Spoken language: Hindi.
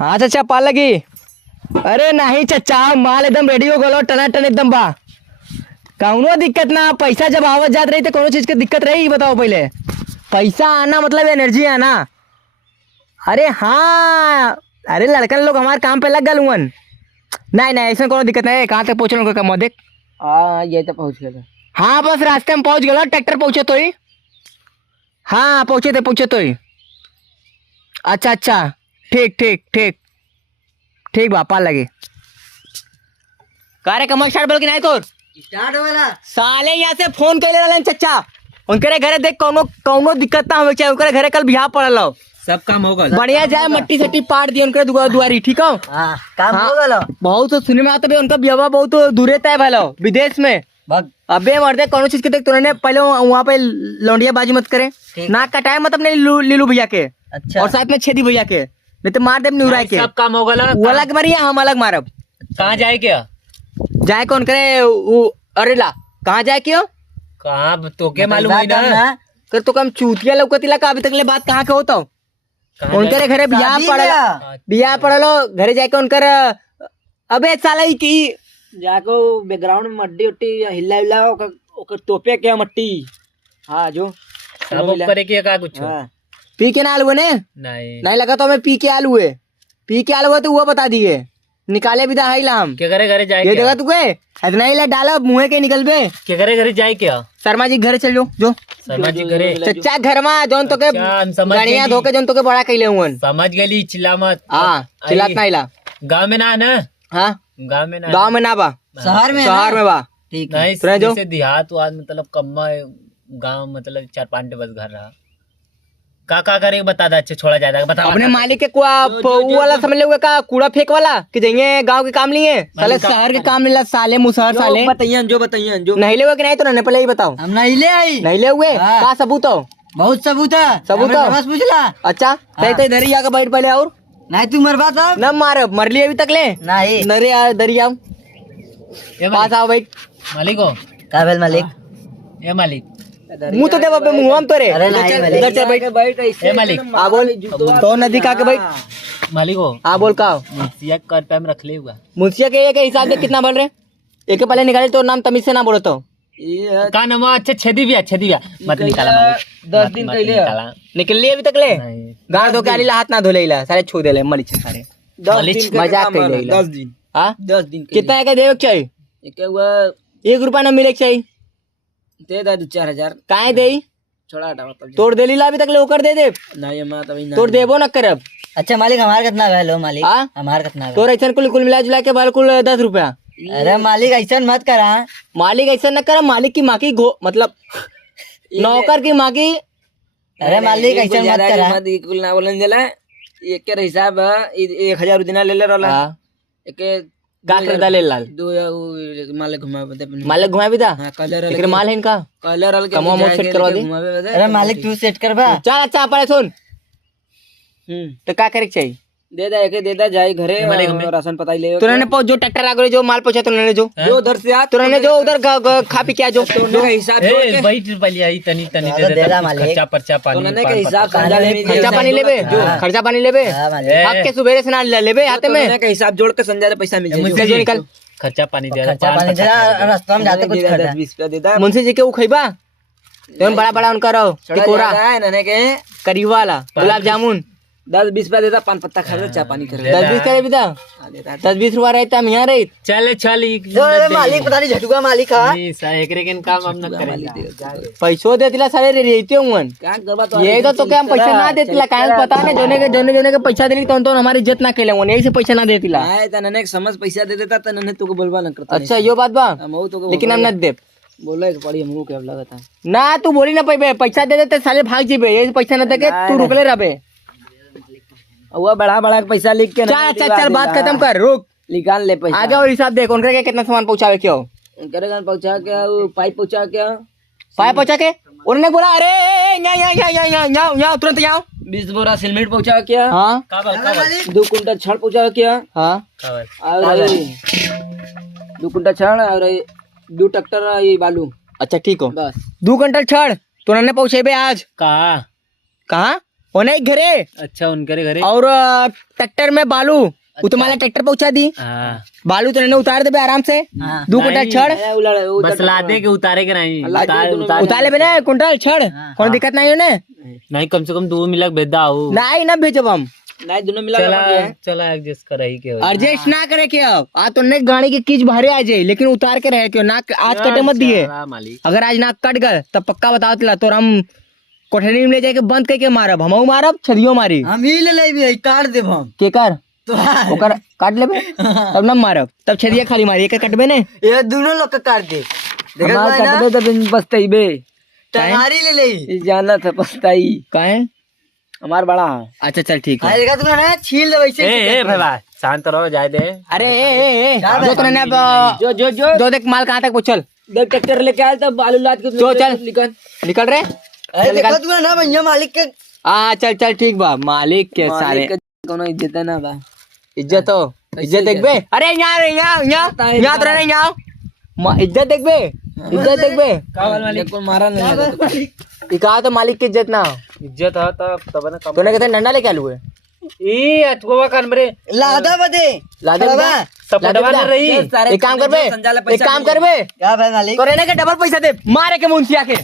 हाँ चचा पा लगी। अरे नहीं चचा माल एकदम रेडी हो गलो टनाटन एकदम बा। कौनो दिक्कत ना, पैसा जब आवत जात रही तो कोनो चीज की दिक्कत रही बताओ पहले। पैसा आना मतलब एनर्जी आना। अरे हाँ, अरे लड़कन लोग हमारे काम पे लग गए हुन। नहीं नहीं ऐसा कोनो दिक्कत नहीं। कहाँ तक पहुँचल उनका कम देख। हाँ ये तो पहुँच गया। हाँ बस रास्ते में पहुँच गया, ट्रैक्टर पहुँचे तो ही। हाँ पहुँचे तो ही। अच्छा अच्छा ठीक ठीक ठीक ठीक बा पा लगे। कार्य कमर स्टार्ट बोल के नहीं तो स्टार्ट वाला साले यहाँ से फोन कर ले रहे चचा। उनके घरे देख कौनो दिक्कत ना हो चाहिए। उनके घरे कल बिहार पड़ल हो, सब काम होगा। बढ़िया जाए मट्टी सट्टी पाट दिए उनके दुआरी ठीक हो। हाँ काम हाँ, हो गया। बहुत तो सुनने में आता उनका बिहावा बहुत दूरे तय भलो विदेश में। अबे मर्दे कौन चीज के देख तुरंत पहले वहाँ पे लौंडिया बाजी मत करे, ना कटाए मत अपने लीलू भैया के। अच्छा। और साथ में छेदी भैया के, नहीं तो मार दे नुराई के। सब काम होगा। वो अलग मारिए हम अलग मारब। कहाँ जाए क्या? जाए कौन करे अरे ला कहाँ जाए क्यों? कहाँ तो के मालूम है ना? कर तो कम चूतिया लौकतिला का अभी तक ले बात कहाँ के होता हूँ। उनके घरे बियाह पड़लो घरे जाके उनकर। अबे साला की जाको बैकग्राउंड में मट्टी उट्टी हिला हिला ओकर तोपे क्या मट्टी। हाँ जो सब करे के का कुछ। पी के ना आलू ने नहीं लगा तो हमें पी के आलू है। पी के आलू है तो वो बता दिए निकाले भी दाई लाम के घरे जाए ये जगह तुके इतना ही डाला मुँह के निकल बे के घरे जाए क्या? शर्मा जी घरे चल जो शर्मा जी घरे चचा घर में जोन तो के गाड़ियां धोके जोन तो के बड़ा कैले हुन। समझ गई चिल्ला मत। हाँ चिल्लात ना हिला। गाँव में ना ना। हाँ गाँव में ना बा शहर में बा। ठीक नहीं जैसे देहात मतलब कम्मा गाँव मतलब 4-5 बस घर रहा का करे बता दा। अच्छा छोड़ा जाएगा बता अपने मालिक के वाला समझ ले का कूड़ा फेंक वाला कि जाइए गांव के काम लिए साले शहर के काम मिला साले मुसहर साले बताइए जो नहीं ले हुए कि नहीं तो पहले ही बताओ। हम नहीं ले हुए का सबूत हो? बहुत सबूत है। बस पूछला। अच्छा तो इधर ही आकर बैठ पहले और नहीं तू मर बात न मार मर लिए अभी तक ले नहीं नरे दरिया पास आओ बैठ। मालिक हो का भेल मालिक? ए मालिक मुँह तो दे बाबे मुँह हम तोरे इधर चल बैठ। ए मालिक आ बोल तो नदी का के बैठ। मालिक हो आ बोल का मुंशिया कर पे में रख ले हुआ मुंशिया के हिसाब से कितना बोल रहे एक पहले निकाले तो नाम तमीज से ना बोलो तो का नाम अच्छा छेदी भी मत निकाला मालिक 10 दिन पहले निकल लिए अभी तक ले गाड़ धो के आली हाथ ना धोले सारे छू देले मलिच सारे 10 दिन मजाक कर ले 10 दिन। हाँ 10 दिन कितना है का देवे चाहिए? एक हुआ 1 रुपया ना मिले चाहिए दे दा 2-4 काहे दे छोड़ा हटाओ तोड़ देली ला अभी तक ले ओकर दे दे नहीं मैं तभी ना तोड़ देबो ना करब। अच्छा मालिक हमार कितना भेलो मालिक? हमार कितना तोर ऐसा कुल मिला जुला के बाल कुल 10 रुपया। अरे मालिक ऐसा मत करा। मालिक ऐसा न करा मालिक की माँ की मतलब नौकर की माँ की। अरे मालिक ऐसा मत करा कुल ना बोलन जला एक के हिसाब 1000 दिना ले ले रहला एक गाकर डाले लाल दो मालिक घुमा भी था। हां कलर लेकिन माल है इनका कलर वाला कमो मोट सेट करवा दे। अरे मालिक तू सेट करवा चल अच्छा पहले सुन तो क्या करे चाहिए दे दा जाए घरे राशन पता ही ले तुरंत जो ट्रैक्टर आगे जो माल पहुंचा तुरंत जो उधर से आ तुरंत जो उधर खा पी क्या जो हिसाब बैठ पहले आई तनी दे दा मालिक खर्चा पर्चा पानी के हिसाब खर्चा पानी लेबे खर्चा पानी लेबे हक के सुबेरे से ना लेबे आते में के हिसाब जोड़ के संजय पैसा मिल जाए जो निकल खर्चा पानी दे रास्ता में जाते कुछ 10-20 रुपया दे दा मुंशी जी के वो खइबा तो बड़ा बड़ा उनका रहो टिकोरा नने के करीब वाला गुलाब जामुन 10-20 रुपया देता पान पत्ता खा चाय पानी कर 10-20 करे भी 10-20 रुपया रहता हम यहाँ रहे चल मालिक पता नहीं झटुआ मालिक काम हम न करे पैसो देतिला सारे रहते हुन ये तो क्या हम पैसा ना देतिला काहे पता नहीं जोने के पैसा देली तो हमारी इज्जत ना केले यही से पैसा ना देतिला नने समझ पैसा दे देता त नने तू बोलबा न करता। अच्छा यो बात बा लेकिन हम न दे बोले पड़ी हमको क्या लगता ना तू बोली ना पैसा दे देते साले भाग जीबे ये पैसा ना देके तू रुकले रहबे वो बड़ा पैसा लिख के चल बात खत्म कर रुक निकाल ले पैसा आगे और हिसाब देख उनके के कितना सामान पहुंचावे क्यों उनके पहुंचा के वो पाइप पहुंचा के उन्होंने बोला अरे यहाँ तुरंत यहाँ 20 बोरा सीमेंट पहुंचा क्या? हाँ 2 कुंटल छड़ पहुंचा क्या? हाँ और 2 कुंटल छड़ और 2 ट्रैक्टर ये बालू। अच्छा ठीक हो बस 2 कुंटल छड़ तुरंत पहुंचे आज कहाँ उन्हें घरे अच्छा उनके घरे और ट्रैक्टर में बालू वो तुम्हारा ट्रैक्टर पहुंचा दी हाँ बालू तो उतार दे बे आराम से हाँ। 2 कुंटल छड़ बस लादे के उतारे के नहीं उतार ले बे ना कुंटल छड़ कोई दिक्कत नहीं है नहीं कम से कम 2 मिलक भेदा हो नहीं ना भेजब हम नहीं दोनों मिला चला एडजस्ट कर ही के एडजस्ट ना करे के अब आज तो नहीं गाड़ी की कीच भरे आ जाए लेकिन उतार के रहे क्यों नाक आज कटे मत दिए मालिक अगर आज नाक कट गए तब पक्का बताओ तिला तो हम कोठरी में ले जाके बंद करके मारब हम मारब छदियो मारी हम ही ले ले काट देब हम के कर ओकर काट लेबे तब ना मारब तब छदिया खाली मारी एक कटबे ने ये दोनों लोग का काट दे हमार कटबे तो दिन पछताइबे टंगारी ले ले जाना था पछताई काहे हमार बड़ा है अच्छा चल ठीक है देखा तूने ना छील दे वैसे ए भाई शांत रहो जाए दे अरे ए जो तूने ने जो देख माल कहाँ तक पहुंचल देख ट्रैक्टर लेके आया तब बालू लाद के तो चल निकल रहे अरे देखा तूने ना भैया मालिक के हाँ चल चल ठीक बा मालिक के सारे कोनो इज्जत है ना बा इज्जत हो इज्जत देख बे अरे यहाँ तो रहने यहाँ इज्जत देख बे इज्जत देख बे कावल मालिक को मारा नहीं लगा कहा तो मालिक की इज्जत ना इज्जत है तब ना कम तूने कहते डंडा लेके आलू है ई अटकोवा कान बरे लादा बदे लादे सपोर्टवा न रही एक काम कर बे क्या भाई मालिक तो रहने के डबल पैसा दे मारे के मुंशिया के